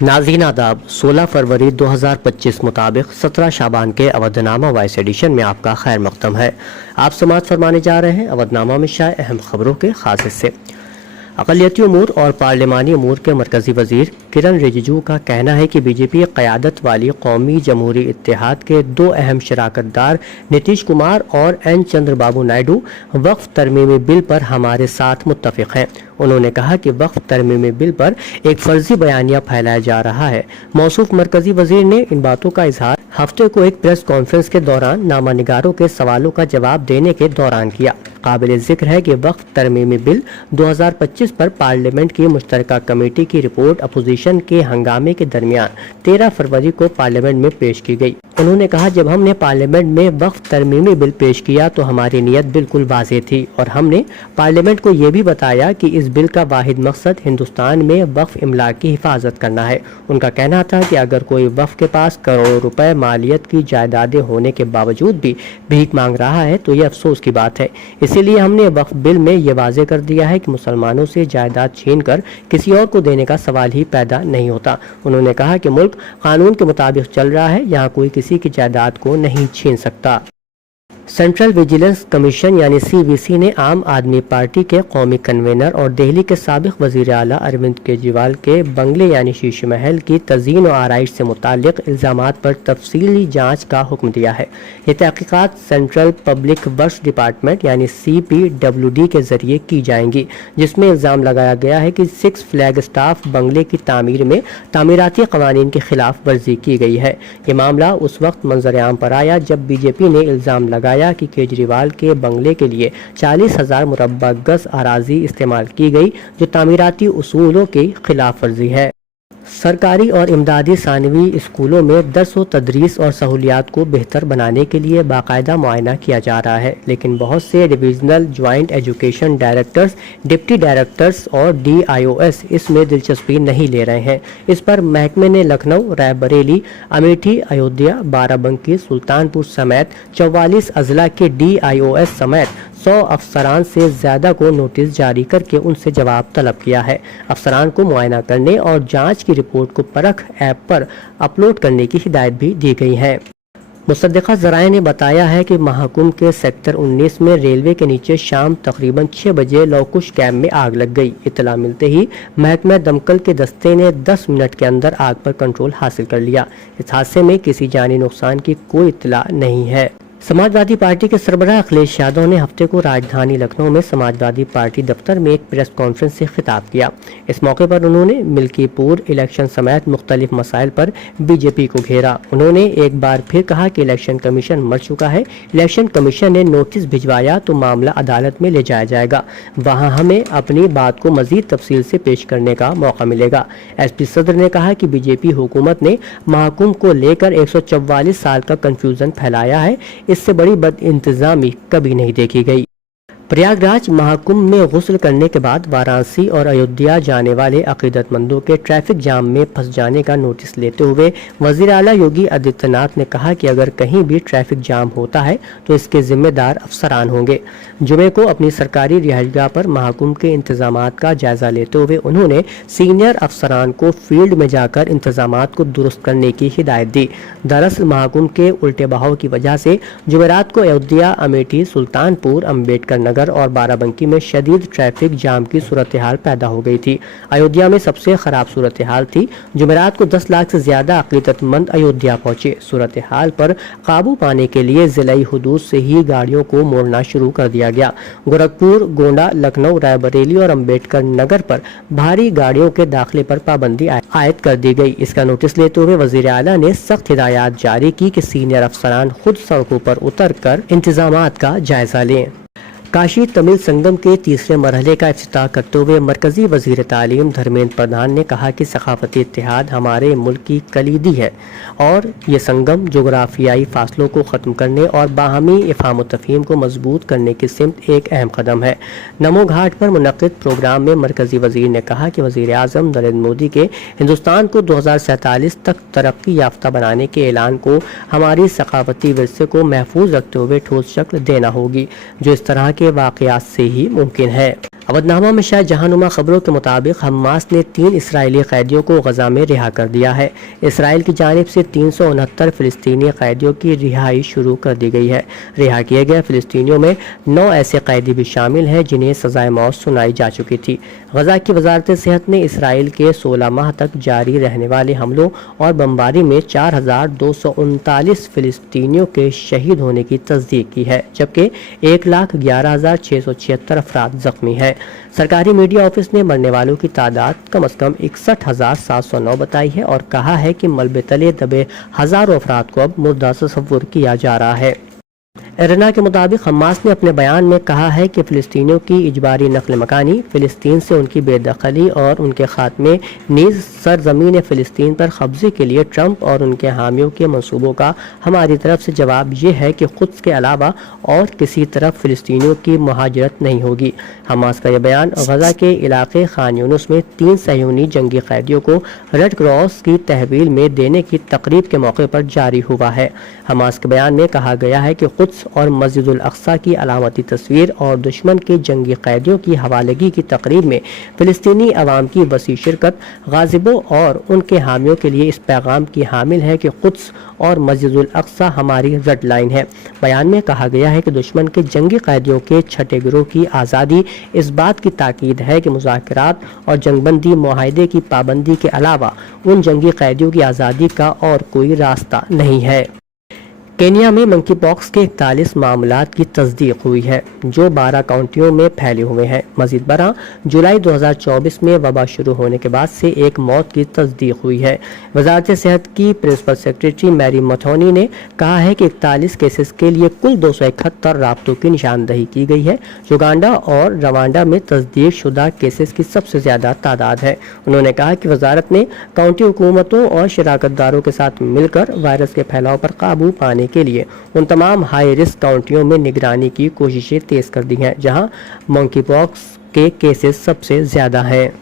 नाज़रीन आदाब, 16 फरवरी 2025 मुताबिक 17 शाबान के अवधनामा वॉइस एडिशन में आपका खैर मक़दम है। आप समाअत फरमाने जा रहे हैं अवधनामा में शाये अहम खबरों के खास हिस्से। अक़लियती उमूर और पार्लिमानी उमूर के मरकज़ी वज़ीर किरण रिजिजू का कहना है कि बीजेपी क़यादत वाली कौमी जमहूरी इत्तेहाद के दो अहम शराकतदार नीतीश कुमार और एन चंद्रबाबू नायडू वक्फ तरमीमी बिल पर हमारे साथ मुत्तफ़िक़ हैं। उन्होंने कहा कि वक्फ तरमीमी बिल पर एक फर्जी बयानिया फैलाया जा रहा है। मौसूफ मरकज़ी वज़ीर ने इन बातों का इजहार हफ्ते को एक प्रेस कॉन्फ्रेंस के दौरान नामानिगारों के सवालों का जवाब देने के दौरान किया। काबिल ज़िक्र है कि वक्फ तरमीमी बिल 2025 पर पार्लियामेंट की मुश्तरका कमेटी की रिपोर्ट अपोजिशन के हंगामे के दरमियान 13 फरवरी को पार्लियामेंट में पेश की गई। उन्होंने कहा, जब हमने पार्लियामेंट में वक्फ तरमीमी बिल पेश किया तो हमारी नीयत बिल्कुल वाज़ेह थी और हमने पार्लियामेंट को ये भी बताया कि इस बिल का वाहिद मकसद हिंदुस्तान में वक्फ इमलाक की हिफाजत करना है। उनका कहना था कि अगर कोई वक्फ के पास करोड़ों रुपए मालियत की जायदादें होने के बावजूद भी भीख मांग रहा है तो ये अफसोस की बात है। इसीलिए हमने वक्फ बिल में ये वाज़ेह कर दिया है कि मुसलमानों से जायदाद छीन कर किसी और को देने का सवाल ही पैदा नहीं होता। उन्होंने कहा कि मुल्क कानून के मुताबिक चल रहा है, यहाँ कोई किसी की जायदाद को नहीं छीन सकता। सेंट्रल विजिलेंस कमीशन यानी CVC ने आम आदमी पार्टी के कौमी कन्वेनर और दिल्ली के साबिक वज़ीर आला अरविंद केजरीवाल के बंगले यानी शीश महल की तज़ीन और आराइश से मुतालिक इल्ज़ामात पर तफसीली जांच का हुक्म दिया है। ये तहक़ीक़ात सेंट्रल पब्लिक वर्क्स डिपार्टमेंट यानी CPWD के ज़रिए की जाएंगी, जिसमें इल्ज़ाम लगाया गया है कि 6 फ्लैग स्टाफ बंगले की तामीर में तामीराती क़वानीन की खिलाफ वर्जी की गई है। ये मामला उस वक्त मंजर-ए-आम पर आया जब बीजेपी ने इल्ज़ाम लगाया कि केजरीवाल के बंगले के लिए 40,000 मुरब्बा गज अराजी इस्तेमाल की गई, जो तामीराती उसूलों की खिलाफ वर्जी है। सरकारी और इमदादी सानवी स्कूलों में दर्स व तदरीस और सहूलियात को बेहतर बनाने के लिए बाकायदा मुआयना किया जा रहा है, लेकिन बहुत से divisional joint education directors, deputy directors और DIOS इसमें दिलचस्पी नहीं ले रहे हैं। इस पर महकमे ने लखनऊ, रायबरेली, अमेठी, अयोध्या, बाराबंकी, सुल्तानपुर समेत 44 अजला के DIOS समेत 100 अफसरान से ज़्यादा को नोटिस जारी करके उनसे जवाब तलब किया है। अफसरान को मुआयना करने और जांच की रिपोर्ट को परख ऐप पर अपलोड करने की हिदायत भी दी गई है। मुसद्दिक़ा ज़राए ने बताया है कि महाकुम के सेक्टर 19 में रेलवे के नीचे शाम तकरीबन 6 बजे लौकुश कैम्प में आग लग गई। इत्तला मिलते ही महकमा दमकल के दस्ते ने 10 मिनट के अंदर आग पर कंट्रोल हासिल कर लिया। इस हादसे में किसी जानी नुकसान की कोई इत्तला नहीं है। समाजवादी पार्टी के सरबराह अखिलेश यादव ने हफ्ते को राजधानी लखनऊ में समाजवादी पार्टी दफ्तर में एक प्रेस कॉन्फ्रेंस से खिताब किया। इस मौके पर उन्होंने मिल्कीपुर इलेक्शन समेत मुख्तलिफ मसाइल पर बीजेपी को घेरा। उन्होंने एक बार फिर कहा कि इलेक्शन कमीशन मर चुका है। इलेक्शन कमीशन ने नोटिस भिजवाया तो मामला अदालत में ले जाया जाएगा, वहाँ हमें अपनी बात को मजीद तफसील से पेश करने का मौका मिलेगा। SP सदर ने कहा कि बीजेपी हुकूमत ने महाकुम को लेकर 144 साल का कंफ्यूजन फैलाया है। इससे बड़ी बदइंतजामी कभी नहीं देखी गई। प्रयागराज महाकुंभ में गुस्ल करने के बाद वाराणसी और अयोध्या जाने वाले अकीदतमंदों के ट्रैफिक जाम में फंस जाने का नोटिस लेते हुए वज़ीर आला योगी आदित्यनाथ ने कहा कि अगर कहीं भी ट्रैफिक जाम होता है तो इसके जिम्मेदार अफसरान होंगे। जुमे को अपनी सरकारी रिहाइशगाह पर महाकुंभ के इंतजामात का जायजा लेते हुए उन्होंने सीनियर अफसरान को फील्ड में जाकर इंतजामात को दुरुस्त करने की हिदायत दी। दरअसल महाकुंभ के उल्टे बहाव की वजह से जुमेरात को अयोध्या, अमेठी, सुल्तानपुर, अम्बेडकर नगर और बाराबंकी में शदीद ट्रैफिक जाम की सूरत हाल पैदा हो गई थी। अयोध्या में सबसे खराब सूरत हाल थी। जुमेरात को 10 लाख से ज्यादा अक़ीदतमंद अयोध्या पहुंचे। सूरत हाल पर काबू पाने के लिए जिलाई हुदूद से ही गाड़ियों को मोड़ना शुरू कर दिया गया। गोरखपुर, गोंडा, लखनऊ, रायबरेली और अम्बेडकर नगर पर भारी गाड़ियों के दाखिले पर पाबंदी आयद कर दी गई। इसका नोटिस लेते हुए वज़ीर आला ने सख्त हिदायत जारी की कि सीनियर अफसरान खुद सड़कों पर उतर कर इंतजामात का जायजा लें। काशी तमिल संगम के तीसरे मरहले का इफ्तिताह करते हुए मरकजी वजीर तालीम धर्मेंद्र प्रधान ने कहा कि सकाफती इत्तेहाद हमारे मुल्क की कलीदी है और ये संगम जोग्राफियाई फासलों को ख़त्म करने और बाहमी इफ़हाम तफ़हीम को मजबूत करने की सिमत एक अहम कदम है। नमो घाट पर मुनक़िद प्रोग्राम में मरकजी वजीर ने कहा कि वज़ीर आज़म नरेंद्र मोदी के हिंदुस्तान को 2047 तक तरक्की याफ्ता बनाने के ऐलान को हमारी सकाफती विरसे को महफूज रखते हुए ठोस शक्ल देना होगी। जो इस तरह के वाक़यात से ही मुमकिन है। अवधनामा में शायद जहानुमा खबरों के मुताबिक हमास ने 3 इसराइली कैदियों को गजा में रिहा कर दिया है। इसराइल की जानिब से 369 फ़िलिस्तीनी कैदियों की रिहाई शुरू कर दी गई है। रिहा किए गए फ़िलिस्तीनियों में 9 ऐसे कैदी भी शामिल हैं जिन्हें सज़ाए मौत सुनाई जा चुकी थी। गजा की वजारत सेहत ने इसराइल के 16 माह तक जारी रहने वाले हमलों और बमबारी में 4,239 फ़िलिस्तीनियों के शहीद होने की तस्दीक की है, जबकि 1,11,676 अफराद जख्मी हैं। सरकारी मीडिया ऑफिस ने मरने वालों की तादाद कम से कम 61,709 बताई है और कहा है कि मलबे तले दबे हजारों अफराद को अब मुर्दा तस्वुर किया जा रहा है। एरना के मुताबिक हमास ने अपने बयान में कहा है कि फ़िलिस्तीनियों की इजबारी नकल मकानी, फ़िलिस्तीन से उनकी बेदखली और उनके खात्मे नीज़ सरज़मीन फ़िलिस्तीन पर कब्ज़े के लिए ट्रंप और उनके हामियों के मंसूबों का हमारी तरफ से जवाब ये है कि क़ुद्स के अलावा और किसी तरफ फ़िलिस्तीनियों की मुहाजिरत नहीं होगी। हमास का यह बयान गजा के इलाके खान यूनुस में 3 सहयूनी जंगी कैदियों को रेड क्रॉस की तहवील में देने की तकरीब के मौके पर जारी हुआ है। हमास के बयान में कहा गया है कि क़ुद्स और मस्जिदुल अक्सा की अलामती तस्वीर और दुश्मन के जंगी कैदियों की हवालगी की तकरीब में फ़िलिस्तीनी अवाम की वसी शिरकत गाज़िबों और उनके हामियों के लिए इस पैगाम की हामिल है कि क़ुद्स और मस्जिदुल अक्सा हमारी रेड लाइन है। बयान में कहा गया है कि दुश्मन के जंगी कैदियों के छठे गिरोह की आज़ादी इस बात की ताकीद है कि मुज़ाकरात और जंगबंदी मुआहदे की पाबंदी के अलावा उन जंगी कैदियों की आज़ादी का और कोई रास्ता नहीं है। केन्या में मंकी पॉक्स के 41 मामलात की तस्दीक हुई है जो 12 काउंटियों में फैले हुए हैं। मजीद बरा जुलाई 2024 में वबा शुरू होने के बाद से एक मौत की तस्दीक हुई है। वजारत सेहत की प्रिंसिपल सेक्रेटरी मैरी मथोनी ने कहा है कि 41 केसेस के लिए कुल 271 राब्तों की निशानदही की गई है। युगांडा और रवांडा में तस्दीक शुदा केसेस की सबसे ज्यादा तादाद है। उन्होंने कहा कि वजारत ने काउंटी हुकूमतों और शराकतदारों के साथ मिलकर वायरस के फैलाव पर काबू पाने के लिए उन तमाम हाई रिस्क काउंटियों में निगरानी की कोशिशें तेज कर दी हैं जहां मंकी पॉक्स के केसेस सबसे ज्यादा हैं।